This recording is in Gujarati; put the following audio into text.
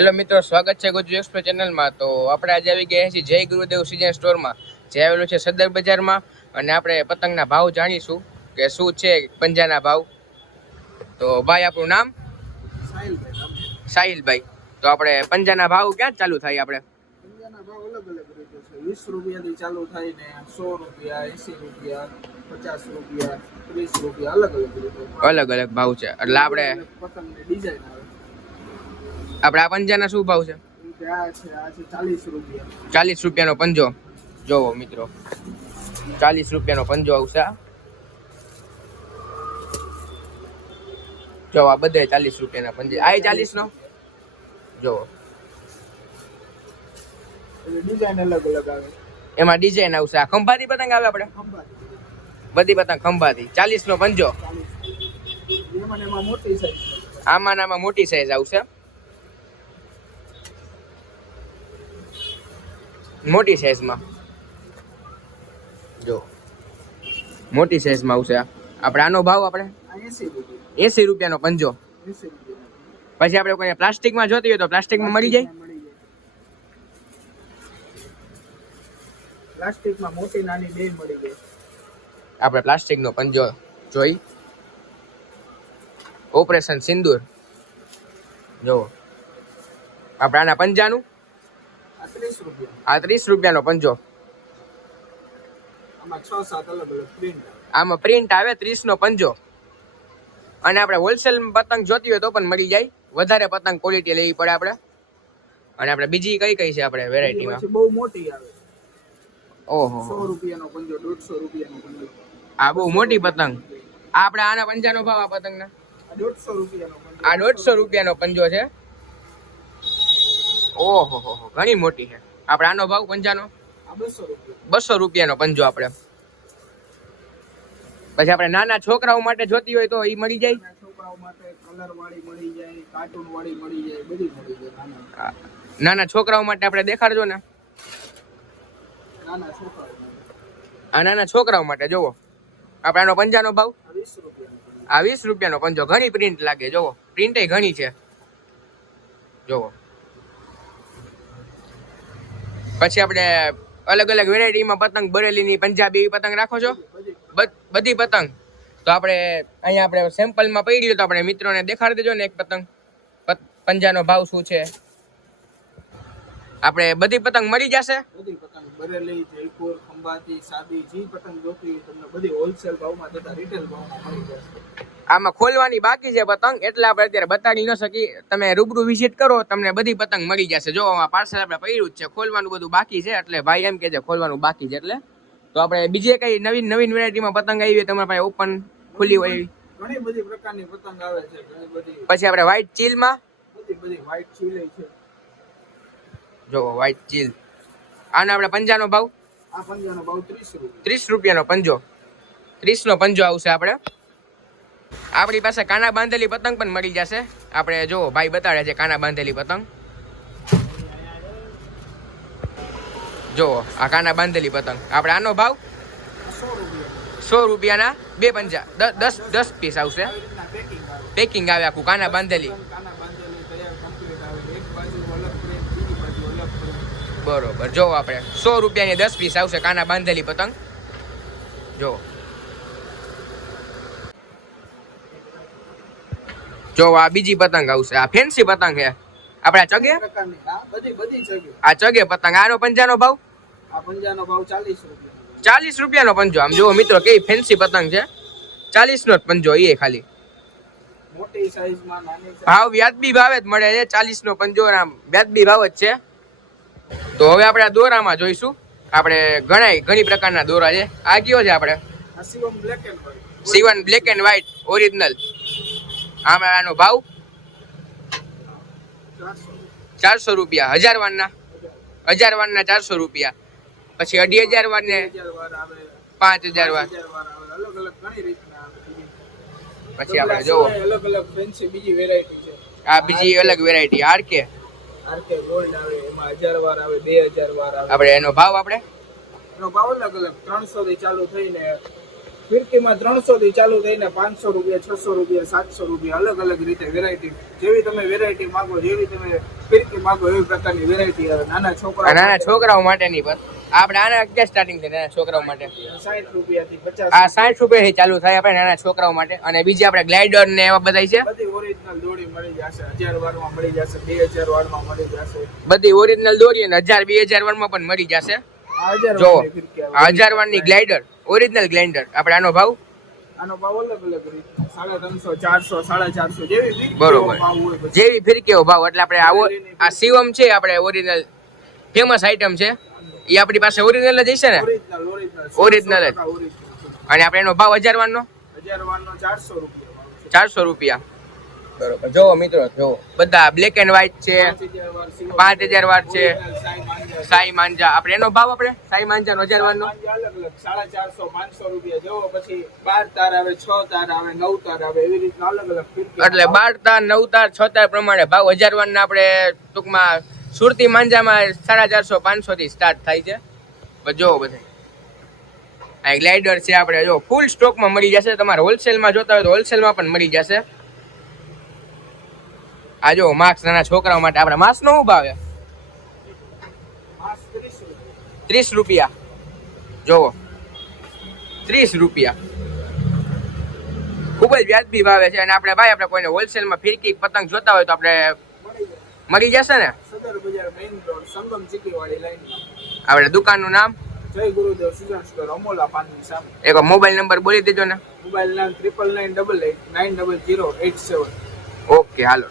હેલો મિત્રો, સ્વાગત છે ગુજુ એક્સપ્રેસ ચેનલમાં। તો આપણે આજે આવી ગયા છીએ જય ગુરુદેવ સીઝન સ્ટોરમાં, જે આવેલું છે સદર બજારમાં। અને આપણે પતંગના ભાવ જાણીશું કે શું છે પંજાના ભાવ। તો ભાઈ આપણું નામ? સાહિલભાઈ। તો આપણે પંજાના ભાવ ક્યાં ચાલુ થાય? આપણે પંજાના ભાવ અલગ અલગ રીતે છે। 20 રૂપિયાથી ચાલુ થાય ને 100 રૂપિયા, 80 રૂપિયા, 50 રૂપિયા, 30 રૂપિયા, અલગ અલગ રીતે અલગ અલગ ભાવ છે। એટલે આપણે પતંગની ડિઝાઇન આવે। આપણે આ પંજાના શું ભાવ છે? આ છે 40 રૂપિયા। 40 રૂપિયાનો પંજો જોવો મિત્રો, 40 રૂપિયાનો પંજો આવશે। જો આ બધે 40 રૂપિયાના પંજે, આ 40 નો જોવો। ડિઝાઇન અલગ અલગ આવે, એમાં ડિઝાઇન આવશે। આ ખંભાતી પતંગ આવે, આપણે બધી પતંગ ખંભાતી। 40 નો પંજો। એમાં મોટી સાઈઝ, આમાં મોટી સાઈઝ આવશે। મોટી સાઈઝમાં જો મોટી સાઈઝમાં આવશે। આપણે આનો ભાવ આપણે 80 રૂપિયાનો પંજો। પછી આપણે કોઈ પ્લાસ્ટિકમાં જોતી હોય તો પ્લાસ્ટિકમાં મળી જાય। પ્લાસ્ટિકમાં મોટી નાની બે મળી જાય। આપણે પ્લાસ્ટિકનો પંજો જોઈ, ઓપરેશન સિંદૂર જો। આપણે આના પંજાનું 30 રૂપિયા। આ 30 રૂપિયાનો પંજો। આમાં 6-7 અલગ અલગ પ્રિન્ટ, આમાં પ્રિન્ટ આવે 30 નો પંજો। અને આપણે હોલસેલ પતંગ જોતી હોય તો પણ મળી જાય, વધારે પતંગ ક્વોલિટી લેવી પડે આપણે। અને આપણે બીજી કઈ કઈ છે આપણે વેરાયટીમાં? બહુ મોટી આવે, ઓહો 100 રૂપિયાનો પંજો, 150 રૂપિયાનો પંજો। આ બહુ મોટી પતંગ। આપણે આના પંજાનો ભાવ આ પતંગના 150 રૂપિયાનો પંજો। આ 150 રૂપિયાનો પંજો છે। ઓહો હો, ઘણી મોટી છે। આપણે આનો ભાવ પંજાનો 200 રૂપિયા। 200 રૂપિયાનો પંજો આપણે। પછી આપણે નાના છોકરાઓ માટે જોતી હોય તો એ મળી જાય। છોકરાઓ માટે કલર વાળી મળી જાય, કાર્ટૂન વાળી મળી જાય, બધી મળી જાય। નાના છોકરાઓ માટે આપણે દેખાડજો ને। નાના છોકરાઓ આ નાના છોકરાઓ માટે જોવો। આપણે આનો પંજાનો ભાવ 20 રૂપિયા। આ 20 રૂપિયાનો પંજો। ઘણી પ્રિન્ટ લાગે, જોવો પ્રિન્ટ ઘણી છે જોવો। પછી આપણે અલગ અલગ વેરાયટીમાં પતંગ, બરેલીની, પંજાબી પતંગ રાખો છો? બધી પતંગ। તો આપણે અહીંયા આપણે સેમ્પલમાં પડી તો આપણે મિત્રોને દેખાડી દેજો ને એક પતંગ, પંજાનો ભાવ શું છે। આપણે બધી પતંગ મળી જશે? બધી પતંગ, બરેલી, જયપુર, ખંભાતી, સાદી, જે પતંગ જોતી તમને બધી હોલસેલ ભાવમાં તથા રિટેલ ભાવમાં મળી જશે। આમાં ખોલવાની બાકી છે પતંગ, એટલે આપણે અત્યારે બતાડી ન શકી। તમે રૂબરૂ વિઝિટ કરો, તમને બધી પતંગ મળી જશે। જો આમાં પાર્સલ આપણે પડ્યું જ છે, ખોલવાનું બધું બાકી છે, એટલે ભાઈ એમ કે છે ખોલવાનું બાકી છે। એટલે તો આપણે બીજે કઈ નવીન વેરાયટીમાં પતંગ આવી હોય તમારા પાસે ઓપન ખુલ્લી હોય એવી? ઘણી બધી પ્રકારની પતંગ આવે છે, ઘણી બધી। પછી આપણે વ્હાઈટ ચીલમાં બધી વ્હાઈટ ચીલ છે, જો વ્હાઈટ ચીલ। આનો આપણે પંજાનો ભાવ? આ પંજાનો ભાવ 30 રૂપિયા। 30 રૂપિયાનો પંજો। 30 નો પંજો આવશે આપણે। આપણી પાસે કાના બાંધેલી પતંગ પણ મળી જશે। આપણે જો ભાઈ બતાડે છે કાના બાંધેલી પતંગ, જો આ કાના બાંધેલી પતંગ। આપણે આનો ભાવ 100 રૂપિયાના બે પંજા, 10 પીસ આવશે। પેકિંગ આવે આખું કાના બાંધેલી, બરોબર। જો આપણે 100 રૂપિયાની 10 પીસ આવશે કાના બાંધેલી પતંગ જો। જો આ બીજી પતંગ આવશે, આ ફેન્સી પતંગ છે આપણે। આ ચગે, આ ચગે પતંગ। આનો પંજાનો ભાવ? આ પંજાનો ભાવ 40 રૂપિયા। 40 રૂપિયાનો પંજો। આમ જુઓ મિત્રો, કેવી ફેન્સી પતંગ છે। 40 નો જ પંજો, એ ખાલી મોટી સાઈઝમાં, નાની ભાવ વ્યાજબી ભાવે જ મળે છે। 40 નો પંજો આમ વ્યાજબી ભાવ જ છે। તો હવે આપણે આ દોરામાં જોઈશું। આપણે ઘણી પ્રકારના દોરા છે। આ કયો છે આપણે? સિવન બ્લેક એન્ડ વ્હાઈટ। સિવન બ્લેક એન્ડ વ્હાઈટ ઓરિજિનલ। આનો ભાવ 400 રૂપિયા। 1000 વારના 400 રૂપિયા। પછી 2500 વાર ને 5000 વાર, અલગ અલગ ઘણી રીતના આવે। પછી આપણે જોવો અલગ અલગ ફેન્સી બીજી વેરાયટી છે। આ બીજી અલગ વેરાયટી આરકે ગોલ્ડ આવે, એમાં 1000 વાર આવે, 2000 વાર આવે। આપણે એનો ભાવ? આપણે એનો ભાવ અલગ અલગ 300 થી ચાલુ થઈને ફિરકીમાં 300 થી ચાલુ થઈને 500 રૂપિયા, 600 રૂપિયા, 700 રૂપિયા અલગ અલગ રીતે વેરાયટી, જેવી તમે વેરાયટી માંગો, જેવી તમે ફિરકી માંગો એવી પ્રકારની વેરાયટી આવે. નાના છોકરાઓ માટેની પણ આપણે આના ક્યાં સ્ટાર્ટિંગ છે નાના છોકરાઓ માટે? 60 રૂપિયાથી 50. આ 60 રૂપિયાથી ચાલુ થાય આપણે નાના છોકરાઓ માટે. અને બીજી આપણે ગ્લાઇડર ને એવા બધા છે, બધી ઓરિજિનલ દોરી મળી જશે. 1000 વારમાં મળી જશે, 2000 વારમાં મળી જશે. બધી ઓરિજિનલ દોરી અને 1000-2000 વારમાં પણ મળી જશે. આ 1000 જો વારની ફિરકી આવે. 1000 વારની ગ્લાઇડર, ઓરિજિનલ ગ્લાઇડર. આપણે આનો ભાવ આનો ભાવ અલગ અલગ રીતે 350, 400, 450 જેવી ફિરકી બરોબર. ભાવ હોય પછી. જેવી ફિરકીઓ ભાવ. એટલે આપણે આ શિવમ છે, આપણે ઓરિજિનલ ફેમસ આઈટમ છે, એ આપણી પાસે ઓરિજિનલ જ હશે ને? ઓરિજિનલ જ. અને આપણે એનો ભાવ 1000 વારનો 1000 વારનો 400 રૂપિયા. 400 રૂપિયા. બરોબર. જોવો મિત્રો, જોવો બધા બ્લેક એન્ડ વ્હાઈટ છે. 5000 વાર છે. સાઈ માંજા. આપણે એનો ભાવ આપણે સાઈ માંજા નો 1000 વારનો અલગ અલગ 450, 500 રૂપિયા. જેવો પછી 12 તાર આવે, 6 તાર આવે, 9 તાર આવે, એવી રીતના અલગ અલગ ફિરકી. એટલે 12 તાર, 9 તાર, 6 તાર પ્રમાણે ભાવ 1000 વારના આપણે ટૂંકમાં સુરતી માંજામાં 450, 500 થી સ્ટાર્ટ થાય છે. જોવો બધે આ ગ્લાઇડર છે. આપણે જો ફૂલ સ્ટોકમાં મળી જશે. તમારે હોલસેલમાં જોતા હોય તો હોલસેલમાં પણ મળી જશે. આ જો માસ્ક નાના છોકરાઓ માટે. આપણે માસ્ક નો શું ભાવ છે? માસ 30 રૂપિયા. 30 રૂપિયા. જોવો 30 રૂપિયા. ખૂબ જ વ્યાજબી ભાવે છે. અને આપણે ભાઈ આપણે કોઈને હોલસેલમાં ફિરકી પતંગ જોતા હોય તો આપણે મળી જશે ને? સદર બજાર મેઇન રોડ, સંગમ ચીકીવાડી લાઈનમાં. આપણે દુકાનનું નામ જય ગુરુદેવ સીઝન સ્ટોર, અમોલા પાનની સામે. એક મોબાઈલ નંબર બોલી દેજો ને. મોબાઈલ નામ 9998890087. ઓકે, હાલો.